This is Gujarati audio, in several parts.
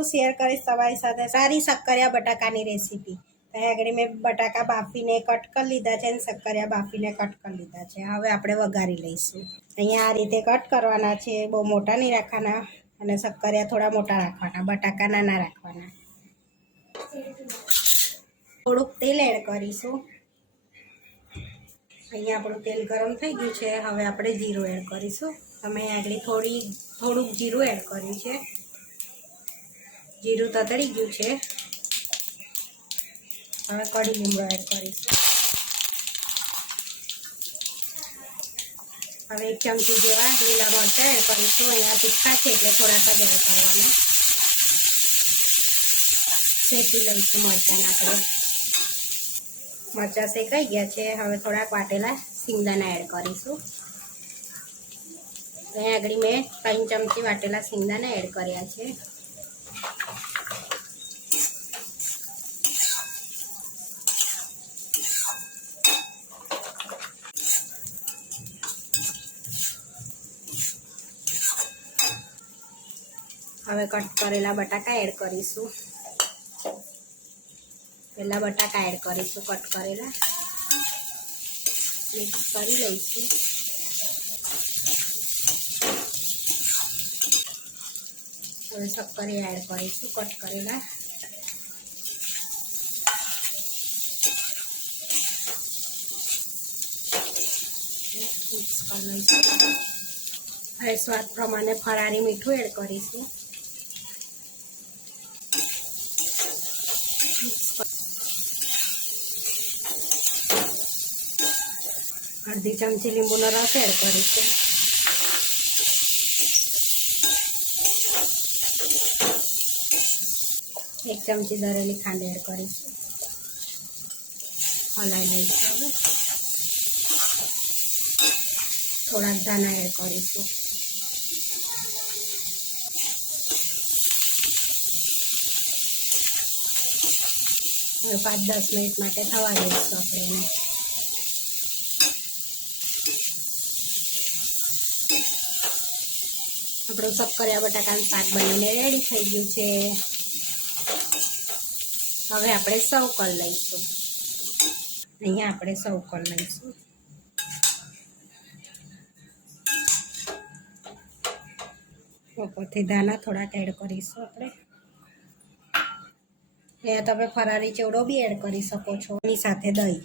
હું શેર કરીશ તમારી સાથે. સારી શક્કરિયા બટાકાની રેસીપી ત્યાં આગળ મેં બટાકા બાફીને કટ કરી લીધા છે અને શક્કરિયા બાફીને કટ કરી લીધા છે. હવે આપણે વઘારી લઈશું. અહીંયા આ રીતે કટ કરવાના છે. બહુ મોટા નહીં રાખવાના અને શક્કરિયા થોડા મોટા રાખવાના બટાકા નાના રાખવાના. થોડુંક તેલ એડ કરીશું. અહીંયા આપણું તેલ ગરમ થઈ ગયું છે. હવે આપણે જીરું એડ કરીશું. તમે આગળ થોડી, થોડુંક જીરું એડ કર્યું છે. જીરું તતડી ગયું છે. હવે કઢી લીંબુ એડ કરીશું. હવે એક ચમચી જેવા લીલા મરચાં એડ કરીશું. અહીંયા તીખા છે એટલે થોડાક જ એડ કરવાના. શેકી લઈશું મરચાંને આપણે. મરચાં શેકાઈ ગયા છે. હવે થોડાક વાટેલા સિંગદાણા એડ કરીશું. અહીંયા આગળ મેં ત્રણ ચમચી વાટેલા સિંગદાણા એડ કર્યા છે. હવે કટ કરેલા બટાકા એડ કરીશું. પેલા બટાકા એડ કરીશું કટ કરેલા. મિક્સ કરી લઈશું. હવે શક્કરી એડ કરીશું. કટ કરેલા? હવે સ્વાદ પ્રમાણે ફરારી મીઠું એડ કરીશું. અડધી ચમચી લીંબુનો રસ એડ કરીશું. એક ચમચી દરેલી ખાંડ એડ કરીશું. હલાવી લઈશું હવે. થોડાક ધાણા એડ કરીશું. હવે પાંચ દસ મિનિટ માટે થવા દઈશું આપણે એને. આપણું શક્કરિયા બટાકાનું શાક બનીને રેડી થઈ ગયું છે. હવે આપણે સૌ કરી લઈશું. અહીંયા આપણે સૌ કરી લઈશું. ઉપરથી દાણા થોડાક એડ કરીશું આપણે. અહીંયા તમે ફરારી ચેવડો બી એડ કરી શકો છો. એની સાથે દહીં.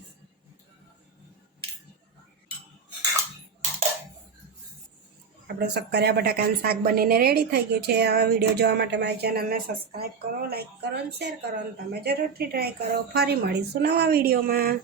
આપણું શક્કરિયા બટાકાનું શાક બનીને રેડી થઈ ગયું છે. આવા વીડિયો જોવા માટે મારી ચેનલને સબસ્ક્રાઈબ કરો લાઈક કરો અને શેર કરો અને તમે જરૂરથી ટ્રાય કરો. ફરી મળીશું નવા વિડીયોમાં